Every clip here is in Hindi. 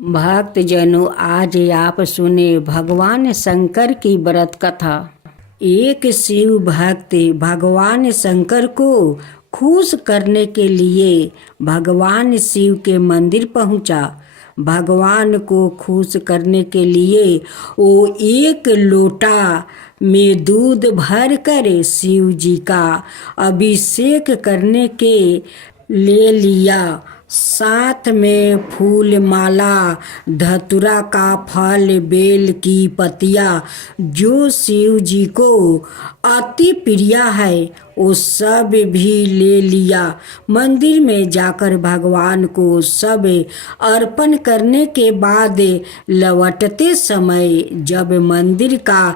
भक्तजनों, आज आप सुने भगवान शंकर की व्रत कथा। एक शिव भक्त भगवान शंकर को खुश करने के लिए भगवान शिव के मंदिर पहुंचा। भगवान को खुश करने के लिए वो एक लोटा में दूध भर कर शिव जी का अभिषेक करने के ले लिया। साथ में फूल माला, धतूरा का फल, बेल की पत्तियाँ जो शिव जी को अति प्रिय है वो सब भी ले लिया। मंदिर में जाकर भगवान को सब अर्पण करने के बाद लौटते समय जब मंदिर का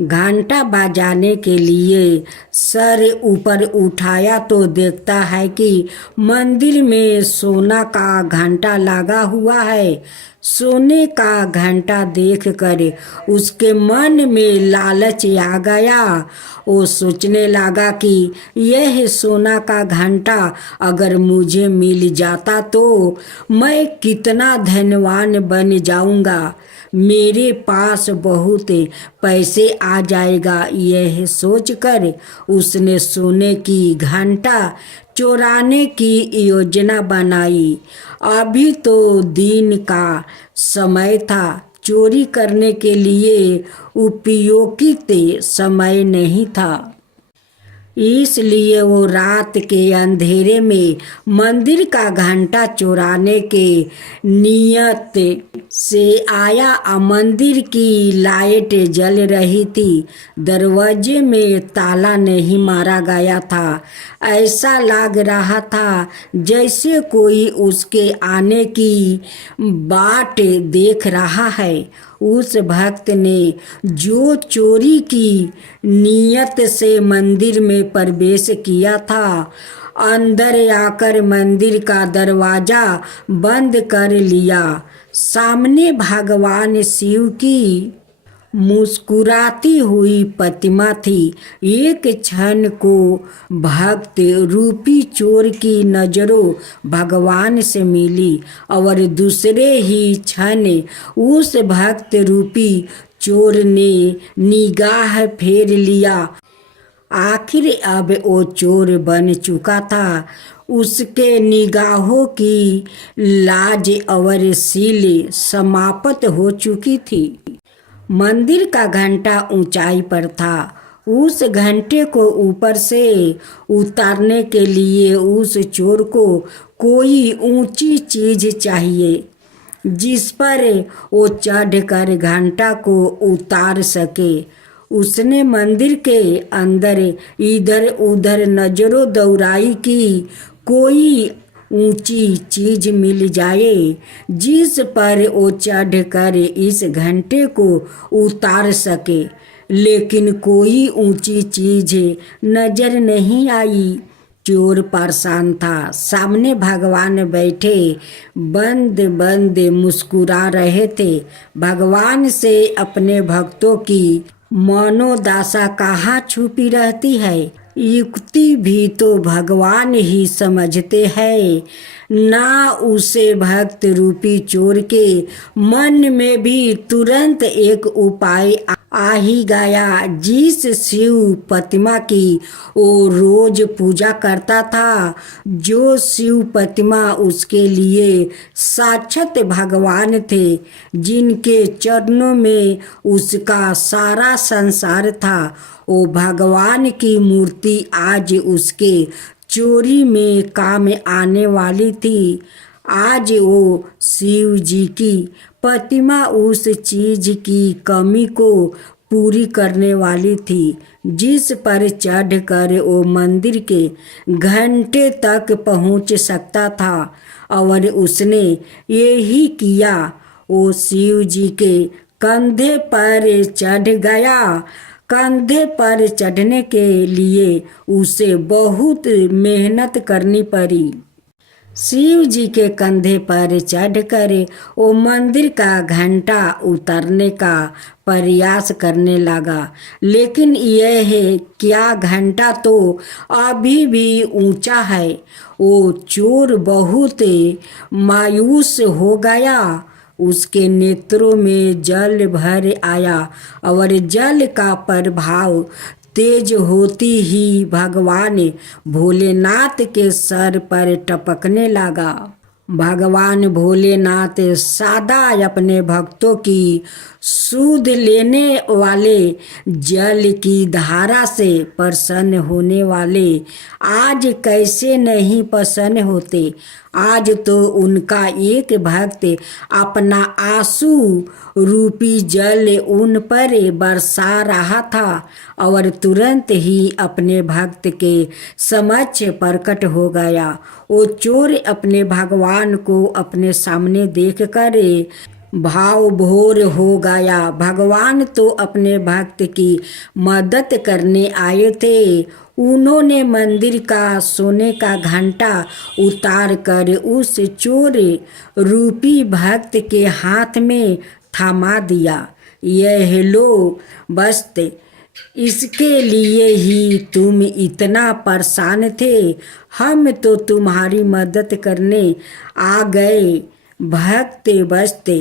घंटा बजाने के लिए सर ऊपर उठाया तो देखता है कि मंदिर में सोना का घंटा लगा हुआ है। सोने का घंटा देखकर उसके मन में लालच आ गया। वो सोचने लगा कि यह सोना का घंटा अगर मुझे मिल जाता तो मैं कितना धनवान बन जाऊंगा, मेरे पास बहुत पैसे आ जाएगा। यह सोचकर उसने सोने की घंटा चुराने की योजना बनाई। अभी तो दिन का समय था, चोरी करने के लिए उपयोगित समय नहीं था। इसलिए वो रात के अंधेरे में मंदिर का घंटा चुराने के नियत से आया। मंदिर की लाइट जल रही थी, दरवाजे में ताला नहीं मारा गया था। ऐसा लग रहा था जैसे कोई उसके आने की बाट देख रहा है। उस भक्त ने जो चोरी की नियत से मंदिर में प्रवेश किया था, अंदर आकर मंदिर का दरवाजा बंद कर लिया। सामने भगवान शिव की मुस्कुराती हुई प्रतिमा थी। एक क्षण को भक्त रूपी चोर की नजरों भगवान से मिली और दूसरे ही क्षण उस भक्त रूपी चोर ने निगाह फेर लिया। आखिर अब वो चोर बन चुका था। उसके निगाहों की लाज और सील समाप्त हो चुकी थी। मंदिर का घंटा ऊंचाई पर था। उस घंटे को ऊपर से उतारने के लिए उस चोर को कोई ऊंची चीज चाहिए जिस पर वो चढ़कर घंटा को उतार सके। उसने मंदिर के अंदर इधर उधर नजरों दौड़ाई कि कोई ऊंची चीज मिल जाए जिस पर वो चढ़कर इस घंटे को उतार सके, लेकिन कोई ऊंची चीज नजर नहीं आई। चोर परेशान था। सामने भगवान बैठे बंद बंद मुस्कुरा रहे थे। भगवान से अपने भक्तों की मनोदशा कहाँ छुपी रहती है, युक्ति भी तो भगवान ही समझते हैं ना। उसे भक्त रूपी चोर के मन में भी तुरंत एक उपाय आ ही गया। जिस शिव प्रतिमा की वो रोज पूजा करता था, जो शिव प्रतिमा उसके लिए साक्षात भगवान थे, जिनके चरणों में उसका सारा संसार था, वो भगवान की मूर्ति आज उसके चोरी में काम आने वाली थी। आज वो शिव जी की प्रतिमा उस चीज की कमी को पूरी करने वाली थी जिस पर चढ़कर वो मंदिर के घंटे तक पहुंच सकता था, और उसने यही किया। वो शिव जी के कंधे पर चढ़ गया। कंधे पर चढ़ने के लिए उसे बहुत मेहनत करनी पड़ी। शिव जी के कंधे पर चढ़कर वो मंदिर का घंटा उतारने का प्रयास करने लगा, लेकिन यह है क्या, घंटा तो अभी भी ऊंचा है। वो चोर बहुत मायूस हो गया, उसके नेत्रों में जल भर आया और जल का प्रभाव तेज होती ही भगवान भोलेनाथ के सर पर टपकने लगा। भगवान भोलेनाथ सदा अपने भक्तों की सूद लेने वाले, जल की धारा से प्रसन्न होने वाले आज कैसे नहीं प्रसन्न होते। आज तो उनका एक भक्त अपना आंसू रूपी जल उन पर बरसा रहा था और तुरंत ही अपने भक्त के समक्ष प्रकट हो गया। वो चोर अपने भगवान को अपने सामने देखकर भाव भोर हो गया। भगवान तो अपने भक्त की मदद करने आए थे। उन्होंने मंदिर का सोने का घंटा उतार कर उस चोर रूपी भक्त के हाथ में थमा दिया। यह लो बस, इसके लिए ही तुम इतना परेशान थे, हम तो तुम्हारी मदद करने आ गए। भक्त बसते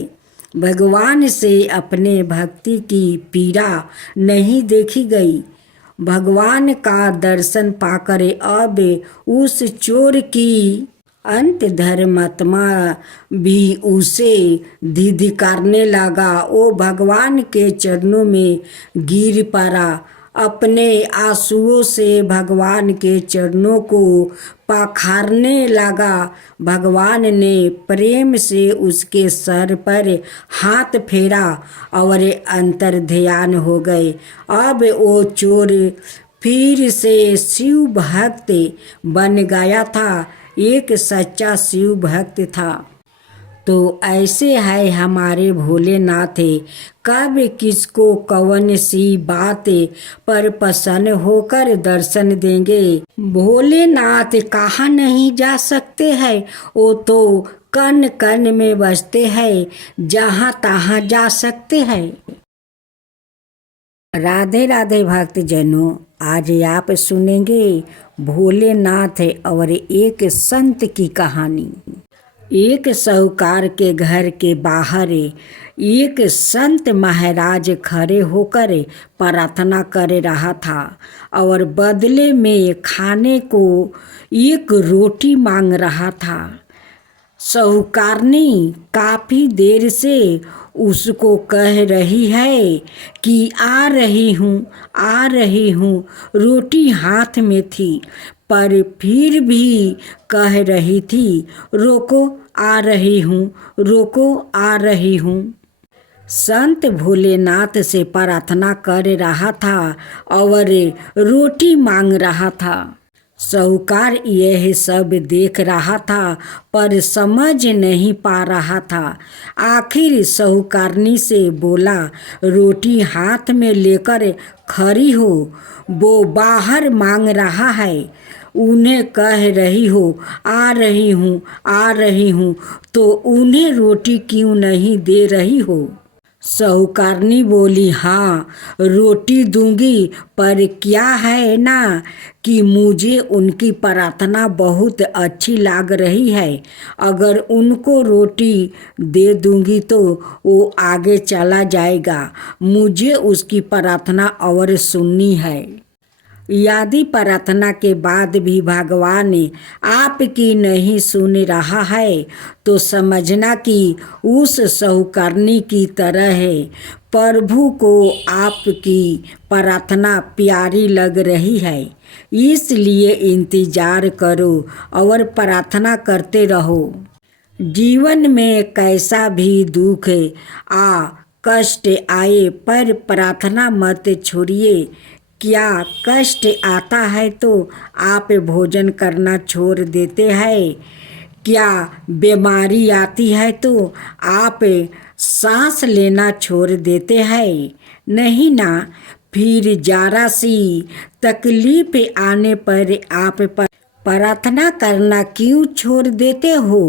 भगवान से अपने भक्ति की पीड़ा नहीं देखी गई। भगवान का दर्शन पाकर अब उस चोर की अंत धर्मात्मा भी उसे धिक्कारने लगा। वो भगवान के चरणों में गिर पड़ा, अपने आंसुओं से भगवान के चरणों को पखारने लगा। भगवान ने प्रेम से उसके सर पर हाथ फेरा और अंतर ध्यान हो गए। अब वो चोर फिर से शिव भक्त बन गया था, एक सच्चा शिव भक्त था। तो ऐसे है हमारे भोलेनाथ, कब किसको कौन सी बात पर प्रसन्न होकर दर्शन देंगे। भोलेनाथ कहाँ नहीं जा सकते हैं, वो तो कण कण में बसते हैं, जहाँ तहाँ जा सकते हैं। राधे राधे भक्तजनों, आज आप सुनेंगे भोलेनाथ और एक संत की कहानी। एक साहूकार के घर के बाहर एक संत महाराज खड़े होकर प्रार्थना कर रहा था और बदले में खाने को एक रोटी मांग रहा था। साहूकारनी काफ़ी देर से उसको कह रही है कि आ रही हूँ, रोटी हाथ में थी, पर फिर भी कह रही थी रोको आ रही हूँ। संत भोलेनाथ से प्रार्थना कर रहा था और रोटी मांग रहा था। साहूकार यह सब देख रहा था पर समझ नहीं पा रहा था। आखिर साहूकारनी से बोला, रोटी हाथ में लेकर खड़ी हो, वो बाहर मांग रहा है, उन्हें कह रही हो आ रही हूँ, तो उन्हें रोटी क्यों नहीं दे रही हो। साहूकारनी बोली, हाँ रोटी दूंगी, पर क्या है ना कि मुझे उनकी प्रार्थना बहुत अच्छी लग रही है। अगर उनको रोटी दे दूंगी तो वो आगे चला जाएगा, मुझे उसकी प्रार्थना और सुननी है। यदि प्रार्थना के बाद भी भगवान आपकी नहीं सुन रहा है तो समझना कि उस साहूकारनी की तरह है, प्रभु को आपकी प्रार्थना प्यारी लग रही है, इसलिए इंतजार करो और प्रार्थना करते रहो। जीवन में कैसा भी दुख कष्ट आए पर प्रार्थना मत छोड़िए। क्या कष्ट आता है तो आप भोजन करना छोड़ देते हैं? क्या बीमारी आती है तो आप सांस लेना छोड़ देते हैं? नहीं ना। फिर जरा सी तकलीफ आने पर आप प्रार्थना करना क्यों छोड़ देते हो?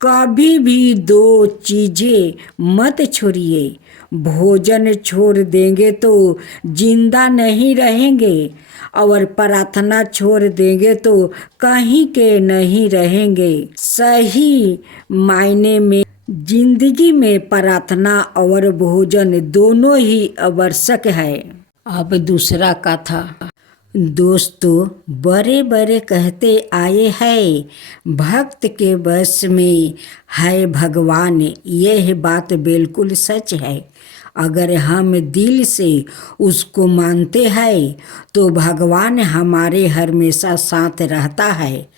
कभी भी दो चीजें मत छोड़िए। भोजन छोड़ देंगे तो जिंदा नहीं रहेंगे, और प्रार्थना छोड़ देंगे तो कहीं के नहीं रहेंगे। सही मायने में जिंदगी में प्रार्थना और भोजन दोनों ही आवश्यक है। अब दूसरा कथा। दोस्तों, बड़े बड़े कहते आए हैं भक्त के बस में है भगवान। यह बात बिल्कुल सच है। अगर हम दिल से उसको मानते हैं तो भगवान हमारे हमेशा साथ रहता है।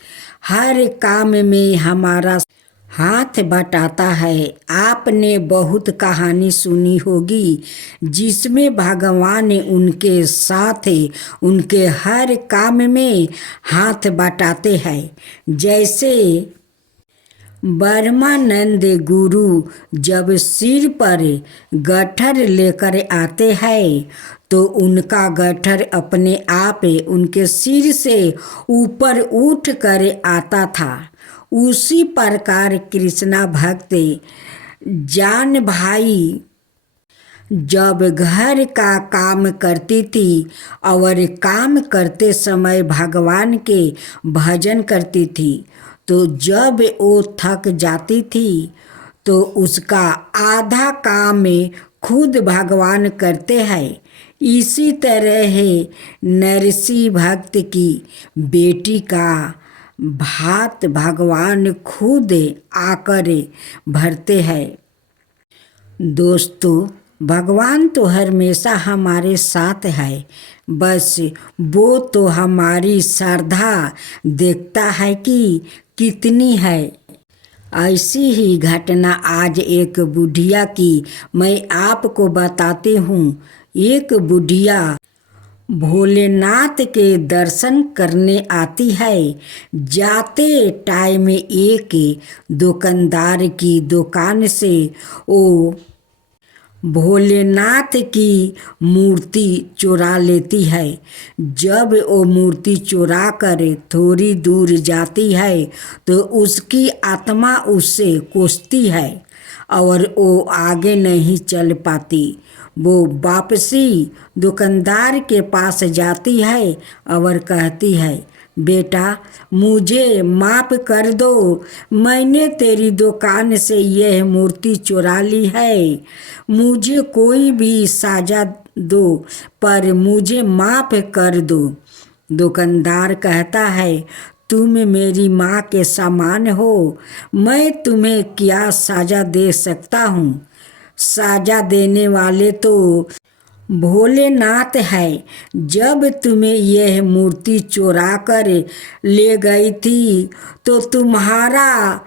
हर काम में हमारा हाथ बटाता है। आपने बहुत कहानी सुनी होगी जिसमें भगवान उनके साथ उनके हर काम में हाथ बटाते हैं। जैसे ब्रह्मानंद गुरु जब सिर पर गट्ठर लेकर आते हैं तो उनका गट्ठर अपने आप उनके सिर से ऊपर उठ कर आता था। उसी प्रकार कृष्णा भक्त जान भाई जब घर का काम करती थी और काम करते समय भगवान के भजन करती थी, तो जब वो थक जाती थी तो उसका आधा काम खुद भगवान करते हैं। इसी तरह है नरसिंह भक्त की बेटी का भात भगवान खुद आकर भरते हैं। दोस्तों, भगवान तो हमेशा हमारे साथ है, बस वो तो हमारी श्रद्धा देखता है कि कितनी है। ऐसी ही घटना आज एक बुढ़िया की मैं आपको बताती हूँ। एक बुढ़िया भोलेनाथ के दर्शन करने आती है। जाते टाइम एक दुकानदार की दुकान से वो भोलेनाथ की मूर्ति चुरा लेती है। जब वो मूर्ति चुरा कर थोड़ी दूर जाती है तो उसकी आत्मा उससे कोसती है और वो आगे नहीं चल पाती। वो वापसी दुकानदार के पास जाती है और कहती है, बेटा मुझे माफ़ कर दो, मैंने तेरी दुकान से यह मूर्ति चुरा ली है। मुझे कोई भी सजा दो, पर मुझे माफ़ कर दो। दुकानदार कहता है, तुम मेरी माँ के समान हो, मैं तुम्हें क्या सजा दे सकता हूँ। सजा देने वाले तो भोलेनाथ है। जब तुम्हें यह मूर्ति चुरा कर ले गई थी तो तुम्हारा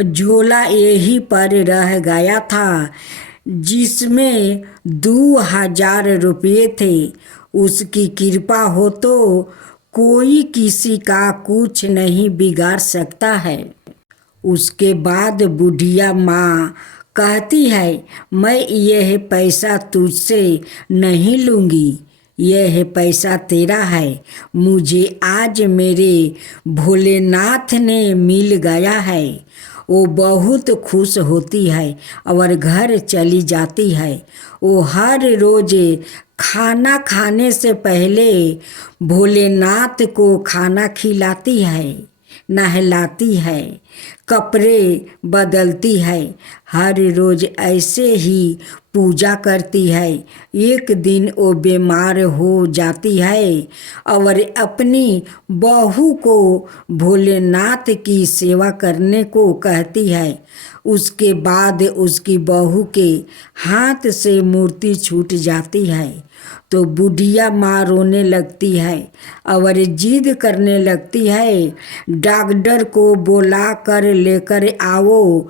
झोला यहीं पर रह गया था जिसमें 2000 रुपये थे। उसकी कृपा हो तो कोई किसी का कुछ नहीं बिगाड़ सकता है। उसके बाद बुढ़िया माँ कहती है, मैं यह पैसा तुझसे नहीं लूँगी, यह पैसा तेरा है। मुझे आज मेरे भोलेनाथ ने मिल गया है। वो बहुत खुश होती है और घर चली जाती है। वो हर रोज खाना खाने से पहले भोलेनाथ को खाना खिलाती है, नहलाती है, कपड़े बदलती है। हर रोज ऐसे ही पूजा करती है। एक दिन वो बीमार हो जाती है और अपनी बहू को भोलेनाथ की सेवा करने को कहती है। उसके बाद उसकी बहू के हाथ से मूर्ति छूट जाती है तो बुढ़िया माँ रोने लगती है और जिद करने लगती है, डॉक्टर को बुला कर लेकर आओ,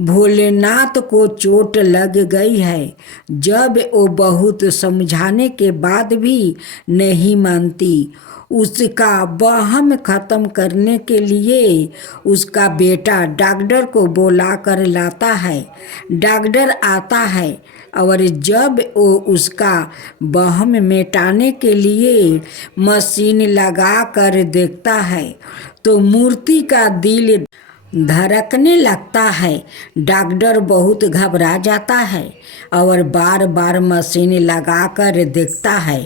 भोलेनाथ को चोट लग गई है। जब वो बहुत समझाने के बाद भी नहीं मानती, उसका वहम खत्म करने के लिए उसका बेटा डॉक्टर को बुला कर लाता है। डॉक्टर आता है और जब वो उसका वहम मिटाने के लिए मशीन लगा कर देखता है तो मूर्ति का दिल धड़कने लगता है। डॉक्टर बहुत घबरा जाता है और बार बार मशीन लगा कर देखता है,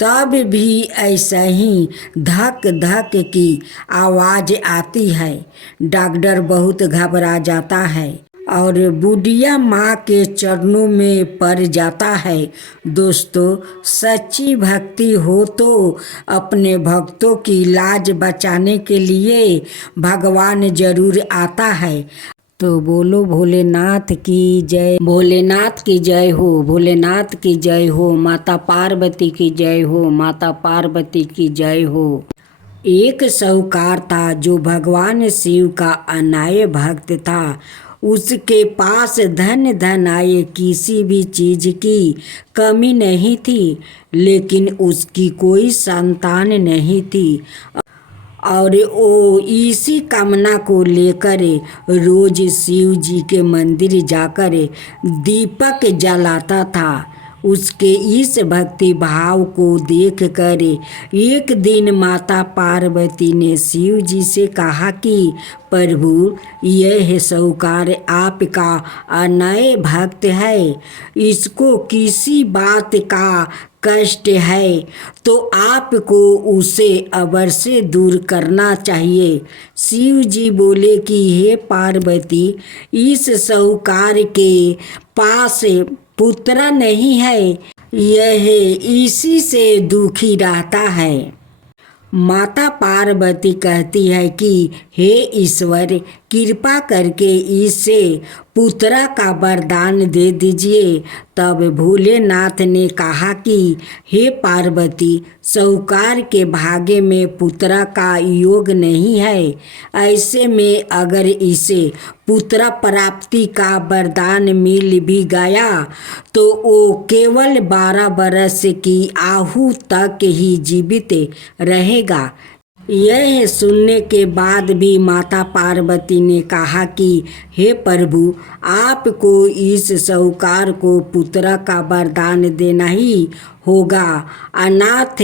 तब भी ऐसा ही धक धक की आवाज़ आती है। डॉक्टर बहुत घबरा जाता है और बुढ़िया माँ के चरणों में पड़ जाता है। दोस्तों, सच्ची भक्ति हो तो अपने भक्तों की लाज बचाने के लिए भगवान जरूर आता है। तो बोलो भोलेनाथ की जय, भोलेनाथ की जय हो, भोलेनाथ की जय हो, माता पार्वती की जय हो, माता पार्वती की जय हो। एक साहूकार था जो भगवान शिव का अनाय भक्त था। उसके पास धन धन आए, किसी भी चीज की कमी नहीं थी, लेकिन उसकी कोई संतान नहीं थी और वो इसी कामना को लेकर रोज शिव जी के मंदिर जाकर दीपक जलाता था। उसके इस भक्ति भाव को देखकर एक दिन माता पार्वती ने शिव जी से कहा कि प्रभु, यह साहूकार आपका अनय भक्त है, इसको किसी बात का कष्ट है तो आपको उसे अवश्य दूर करना चाहिए। शिव जी बोले कि हे पार्वती, इस साहूकार के पास पुत्र नहीं है, यह इसी से दुखी रहता है। माता पार्वती कहती है कि हे ईश्वर, कृपा करके इसे पुत्र का वरदान दे दीजिए। तब भोलेनाथ ने कहा कि हे पार्वती, साहूकार के भाग्य में पुत्र का योग नहीं है। ऐसे में अगर इसे पुत्र प्राप्ति का वरदान मिल भी गया तो वो केवल 12 बरस की आयु तक ही जीवित रहेगा। यह सुनने के बाद भी माता पार्वती ने कहा कि हे प्रभु, आपको इस साहूकार को पुत्र का वरदान देना ही होगा। अनाथ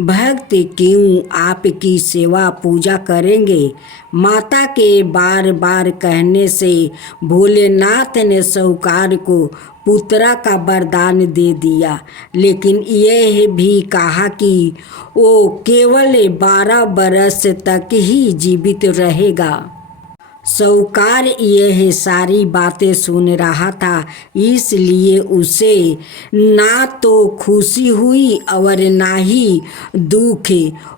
भक्त क्यों आपकी सेवा पूजा करेंगे। माता के बार बार कहने से भोलेनाथ ने साहूकार को पुत्र का वरदान दे दिया, लेकिन यह भी कहा कि वो केवल 12 बरस तक ही जीवित रहेगा। साहूकार यह सारी बातें सुन रहा था, इसलिए उसे ना तो खुशी हुई और ना ही दुख।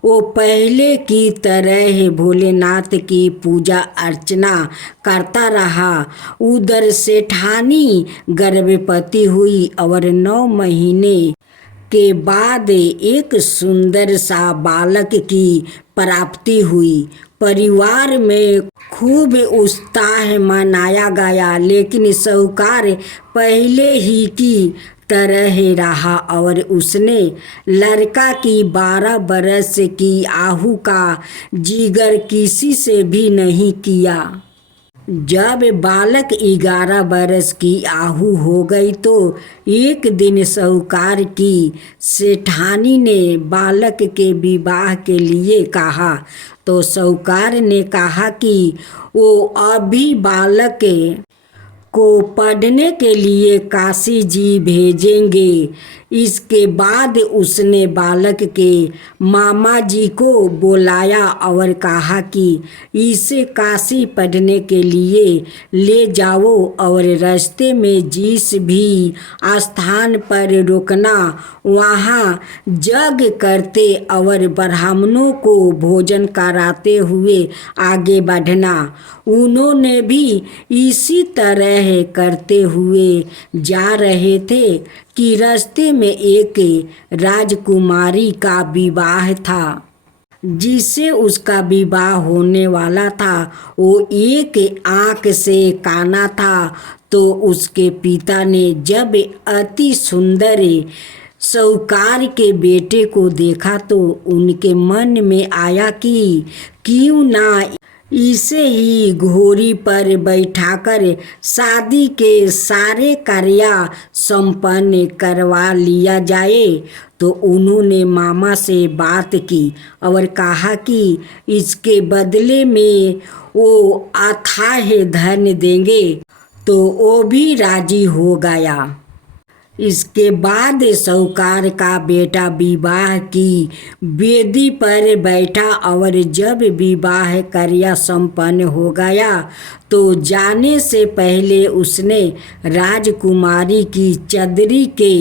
वो पहले की तरह भोलेनाथ की पूजा अर्चना करता रहा। उधर सेठानी गर्भवती हुई और 9 महीने के बाद एक सुंदर सा बालक की प्राप्ति हुई। परिवार में खूब उत्साह मनाया गया, लेकिन साहूकार पहले ही की तरह रहा और उसने लड़का की 12 बरस की आयु का जिक्र किसी से भी नहीं किया। जब बालक 11 बरस की आयु हो गई तो एक दिन साहूकार की सेठानी ने बालक के विवाह के लिए कहा। तो साहूकार ने कहा कि वो अभी बालक को पढ़ने के लिए काशी जी भेजेंगे। इसके बाद उसने बालक के मामा जी को बुलाया और कहा कि इसे काशी पढ़ने के लिए ले जाओ और रास्ते में जिस भी स्थान पर रुकना वहाँ यज्ञ करते और ब्राह्मणों को भोजन कराते हुए आगे बढ़ना। उन्होंने भी इसी तरह करते हुए जा रहे थे कि रास्ते में एक राजकुमारी का विवाह था। जिससे उसका विवाह होने वाला था वो एक आँख से काना था। तो उसके पिता ने जब अति सुंदर साहूकार के बेटे को देखा तो उनके मन में आया कि क्यों ना इसे ही घोड़ी पर बैठाकर शादी के सारे कार्य संपन्न करवा लिया जाए। तो उन्होंने मामा से बात की और कहा कि इसके बदले में वो अथाह धन देंगे। तो वो भी राजी हो गया। इसके बाद साहूकार का बेटा विवाह की वेदी पर बैठा और जब विवाह कार्य संपन्न हो गया तो जाने से पहले उसने राजकुमारी की चदरी के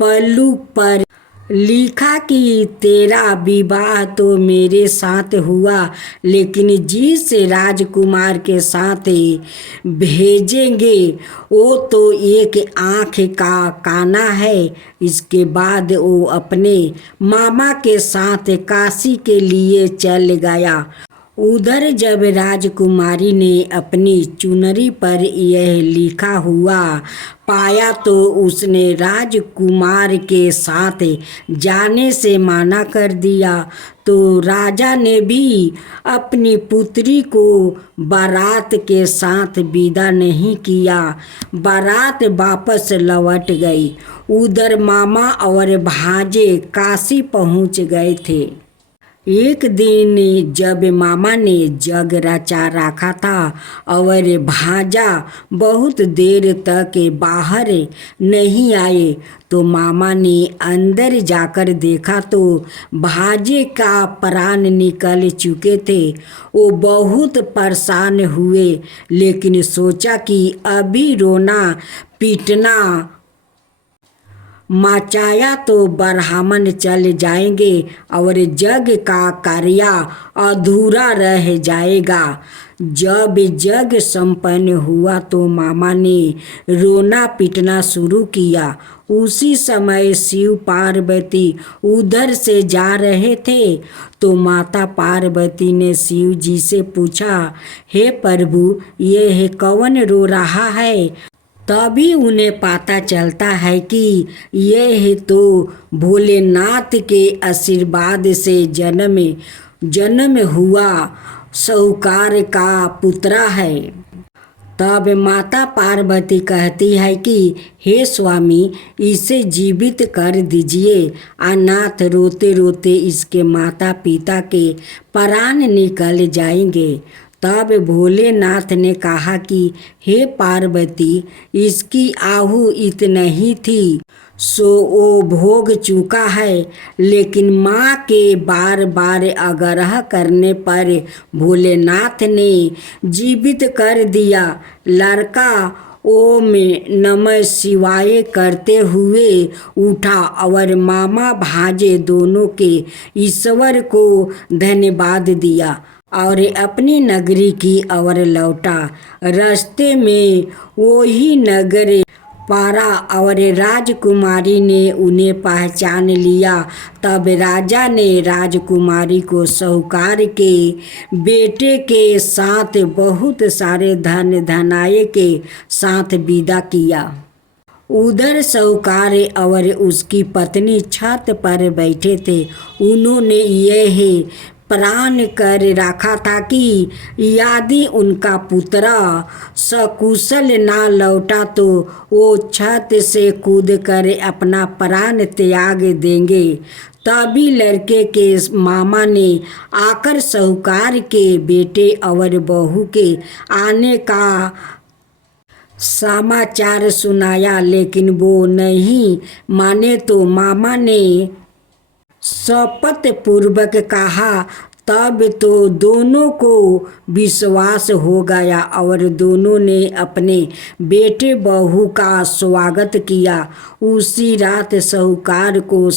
पल्लू पर लिखा कि तेरा विवाह तो मेरे साथ हुआ, लेकिन जिस राजकुमार के साथ भेजेंगे वो तो एक आँख का काना है। इसके बाद वो अपने मामा के साथ काशी के लिए चल गया। उधर जब राजकुमारी ने अपनी चुनरी पर यह लिखा हुआ पाया तो उसने राजकुमार के साथ जाने से मना कर दिया। तो राजा ने भी अपनी पुत्री को बारात के साथ विदा नहीं किया। बारात वापस लौट गई। उधर मामा और भांजे काशी पहुंच गए थे। एक दिन जब मामा ने जग रचा रखा था और भांजा बहुत देर तक बाहर नहीं आए तो मामा ने अंदर जाकर देखा तो भांजे का प्राण निकल चुके थे। वो बहुत परेशान हुए, लेकिन सोचा कि अभी रोना पीटना मचाया तो ब्राह्मण चल जाएंगे और जग का कार्य अधूरा रह जाएगा। जब जग संपन्न हुआ तो मामा ने रोना पीटना शुरू किया। उसी समय शिव पार्वती उधर से जा रहे थे तो माता पार्वती ने शिव जी से पूछा, हे प्रभु, ये कौन रो रहा है? तभी उन्हें पता चलता है कि यह तो भोलेनाथ के आशीर्वाद से जन्म हुआ साहूकार का पुत्र है। तब माता पार्वती कहती है कि हे स्वामी, इसे जीवित कर दीजिए। अनाथ रोते रोते इसके माता पिता के प्राण निकल जाएंगे। तब भोलेनाथ ने कहा कि हे पार्वती, इसकी आहु इतना ही थी सो वो भोग चुका है। लेकिन माँ के बार बार आग्रह करने पर भोलेनाथ ने जीवित कर दिया। लड़का ओम नमः शिवाय करते हुए उठा और मामा भांजे दोनों के ईश्वर को धन्यवाद दिया और अपनी नगरी की ओर लौटा। रास्ते में वही नगर पारा और राजकुमारी ने उन्हें पहचान लिया। तब राजा ने राजकुमारी को साहूकार के बेटे के साथ बहुत सारे धन धनाये के साथ विदा किया। उधर साहूकार और उसकी पत्नी छत पर बैठे थे। उन्होंने यह प्राण कर रखा था कि यदि उनका पुत्र सकुशल ना लौटा तो वो छत से कूदकर अपना प्राण त्याग देंगे। तभी लड़के के मामा ने आकर साहूकार के बेटे और बहू के आने का समाचार सुनाया, लेकिन वो नहीं माने तो मामा ने शपथ पूर्वक कहा। तब तो दोनों को विश्वास हो गया और दोनों ने अपने बेटे बहू का स्वागत किया। उसी रात साहूकार को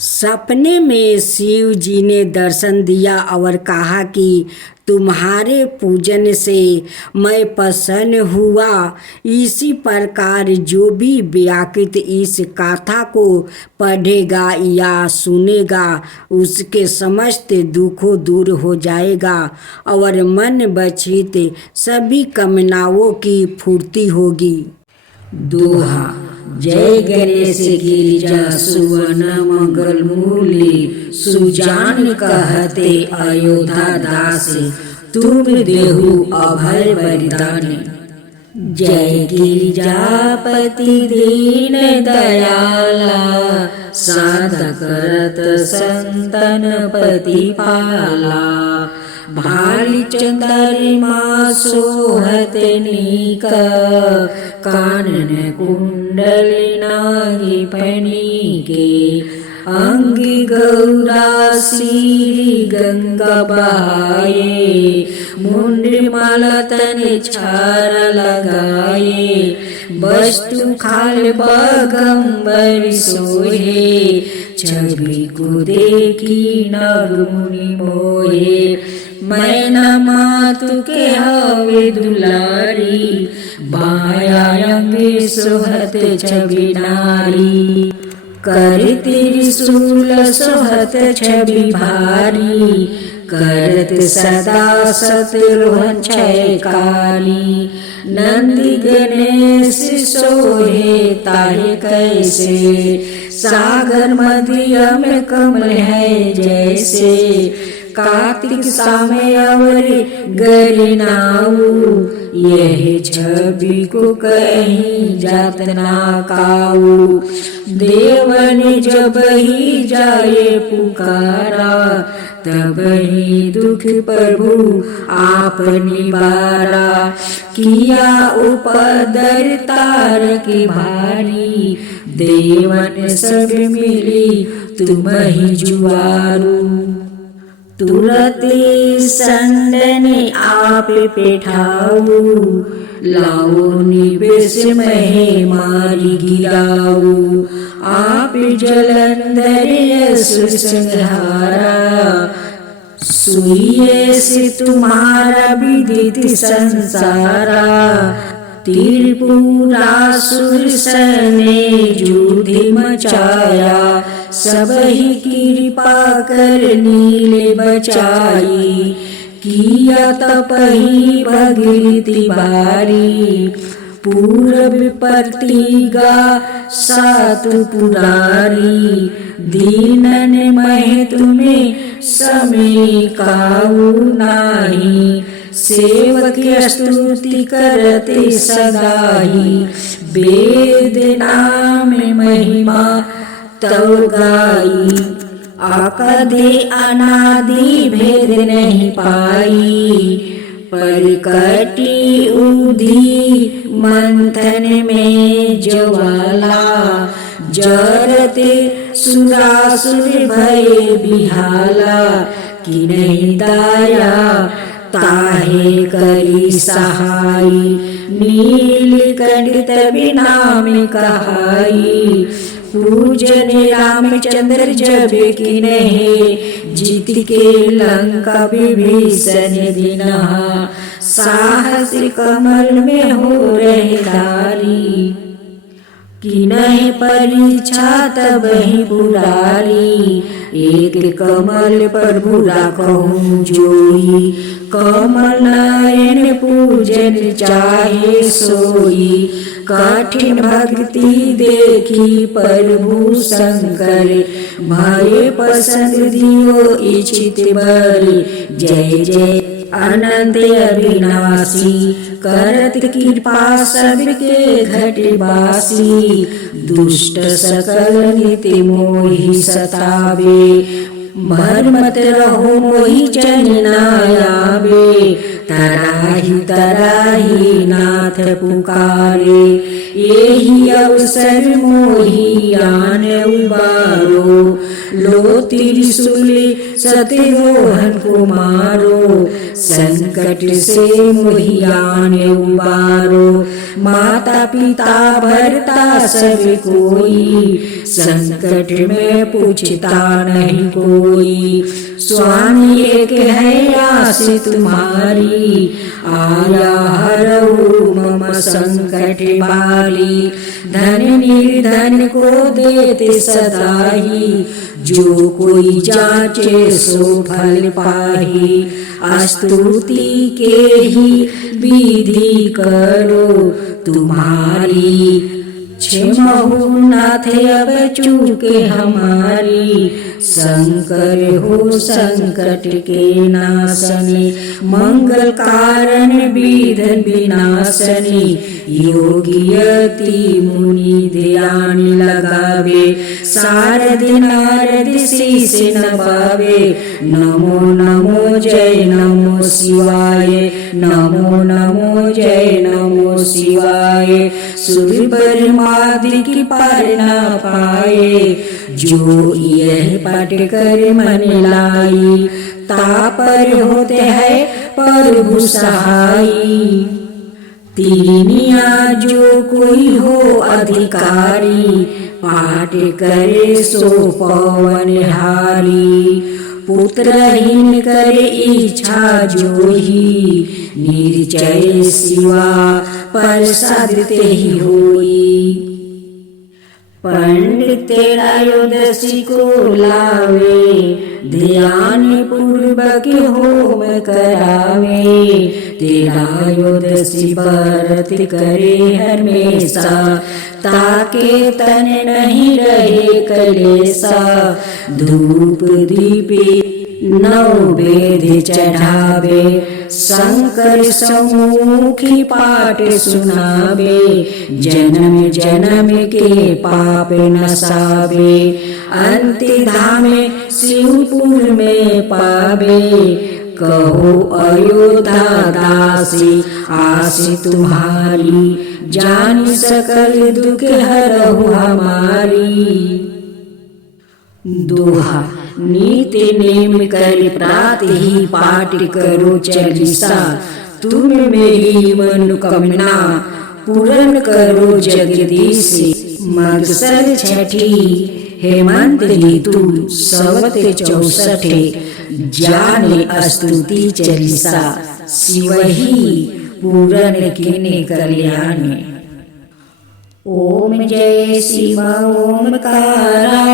सपने में शिव जी ने दर्शन दिया और कहा कि तुम्हारे पूजन से मैं प्रसन्न हुआ। इसी प्रकार जो भी व्याकृत इस कथा को पढ़ेगा या सुनेगा उसके समस्त दुखों दूर हो जाएगा और मन बचित सभी कामनाओं की पूर्ति होगी। दोहा, जय गणेश गिरिजा सुवन मंगल मूली, सुजान कहते अयोध्या दास, तुम देहु अभय वरदान। जय गिरिजापति दीन दयाला, साधक करत संतन प्रतिपाला। भाली चंद्रमा सोहत नीक, कानन कुंडल नागी फणिके। अंगी गौरा सिरी गंगा बहाए, मुंडमाला तने छार लगाए। वस्तु खाल बगंबर सोहे, छवि को देखी नर मुनि मोहे। मैना मातु के हवे दुलारी, बाया अंगे सोहत छवि नारी। कर त्रिशूल सोहत छवि भारी, करत सदा शत्रुघ्न क्षयकारी। नंदी गणेश सोहे ताहे कैसे, सागर मध्य में कमल है जैसे। कार्तिक सामे अवर गरी नाऊ, यह छवि को कहीं जात ना काऊ। देवन जब ही जाए पुकारा, तब ही दुख प्रभु आप निवारा। किया उपदर तारक भारी, देवन सब मिली तुम ही जुआरू। तुरते संडने आप पेठाऊ, लाओ निवेश महे मारी गिराऊ। आप जलंधर असुर संहारा, सुइए से तुम्हारा विदित संसारा। त्रिपुरासुर सने युद्धि मचाया, सब ही कृपा कर नील बचाई। किया तपहि भगीरथी बारी, पूरब प्रतिगा सात पुरारी। दीनन मह तुम्हें समय काऊ नाही, सेवक स्तुति करते सदाही। वेद नाम महिमा तव गाई, आकदे अनादि भेद नहीं पाई। परकटी उधी मंथन में ज्वाला, जरते सुरासुर भय बिहाला। कि नहीं दाया ताहे करी सहाई, नीलकंठ नाम कहाई। पूजन रामचंद्र जब की नहीं, जीत के लंका विभीषण दिनहा। साहस कमल में हो रहे धारी, कि नहीं परीक्षा तब ही पुरारी। एक कमल पर बुरा कहूँ जोई, कमल नयन पूजन चाहे सोई। कठिन भक्ति देखी प्रभु शंकर, भय पसंद दियो इच्छित बर। जय जय अनंत अविनाशी, करत कृपा सबके घटवासी। दुष्ट सकल नित्य मोहि सतावे, मरमत रहो मोहि चन न आवे। तराही नाथ पुकारे, यही अवसर मोहि आन उबारो। लो त्रिशूल शत्रुघ्न को मारो, संकट से मोहि आन उबारो। माता पिता भरता सब कोई, संकट में पूछता नहीं कोई। स्वामी एक है आस तुम्हारी, आया हरऊ मम संकट बारी। धन निर्धन को देते सदाई, जो कोई जाचे सो फल पाही। स्तुति के ही विधि करो तुम्हारी, क्षमहु नाथ अब चूके हमारी, शंकर हो संकट के नाशनी, मंगल कारण विघ्न विनाशनी, योगी अति मुनि ध्यान लगावे, शारद नारद शीश नवावे, नमो नमो जय नमो शिवाय, नमो नमो जय नमो शिवाय। सूर्य ब्रह्मादि की पार न पाए, जो यह पाठ कर मन लाई, तापर होते हैं प्रभु सहाई। तीनिया जो कोई हो अधिकारी, पाठ करे सो पवन हारी, पुत्रहीन करे इच्छा जोही, निर्जय शिवा प्रसाद ते ही होई। पंडित त्रयोदशी को लावे, ध्यान पूर्वक होम करावे, त्रयोदशी व्रत करे हमेशा, ताके तन नहीं रहे कलेसा, धूप दीपे नववेद चढ़ावे, शंकर सम्मुखी पाठ सुनावे, जन्म जन्म के पाप नसावे, अंति धाम शिवपुर में पावे, कहो अयोध्या दासी आसी तुम्हारी, जान सकल दुख हरहु हमारी। दोहा नीति नेम कर प्रातः ही पाठ करो चालीसा, तुम मेरी मनोकामना पूर्ण करो जगदीश। मगसर छठी हेमंत ऋतु सवत 64, जाने स्तुति चालीसा, शिवही पूर्ण किने कल्याण। ओम जय शिव ओमकारा,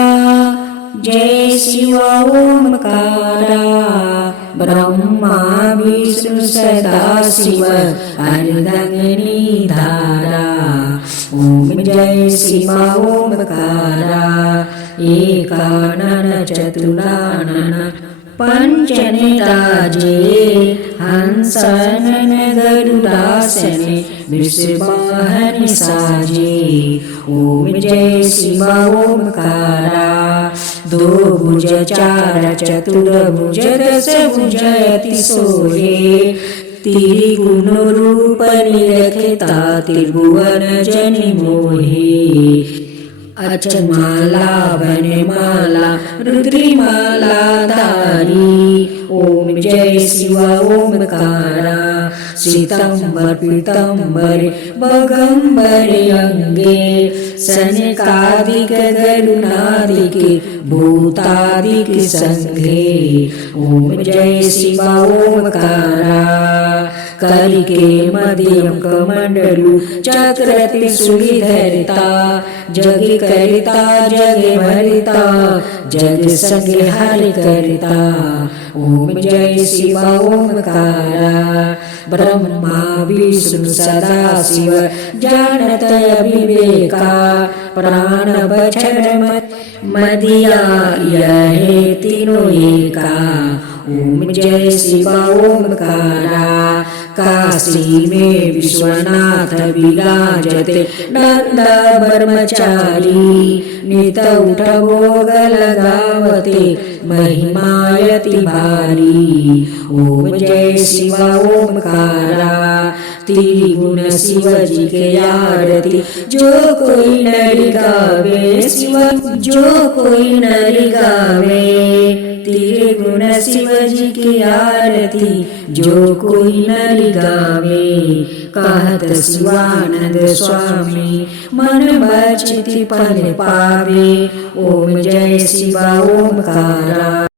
जय शिव ओमकारा, ब्रह्मा विष्णु सदा शिव अर्धंगिनी धारा। ओम जय शिव ओमकारा, एकानन चतुरानन पंचनेताजे, हंसनन गरुडासने वृषवाहन साजे। ओम जय शिव ओमकारा, दो भुज चार चतुर्भुज दश भुज अति सोहे, त्रिगुण रूप निरखता त्रिभुवन जनि मोहे। अचमाला वनमाला रुद्रिमाला धारी, ओम जय शिव ओमकारा, श्वेतंबर पीतांबर बगंबर अंगे, सनकादिक गरुणादिक भूतादिक संघे। ओम जय शिव ओमकारा, करके मध्यम कमंडलु चक्र त्रिशूली धरता, जग करता जग भरता, जग संग हर करता। ओम जय शिव ओमकारा, ब्रह्मा विष्णु सदा शिव जानत विवेका, प्राण बछड़ मदिया यह तीनों एका। ओम जय शिव ओमकारा, काशी में विश्वनाथ विराजते नंद ब्रह्मचारी, नित उठ भोग लगावते महिमायति भारी। ओम जय शिव ओमकारा, त्रिगुण शिव जी के आरती जो कोई नर गावे, शिव जो कोई नर गावे, त्रिगुण शिव जी की आरती जो कोई नर गावे। कहत शिवानंद स्वामी मन बचित फल पावे। ओम जय शिव ओमकारा।